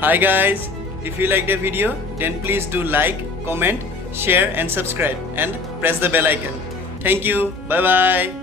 Hi guys, if you like the video, then please do like, comment, share and subscribe and press the bell icon. Thank you. Bye bye.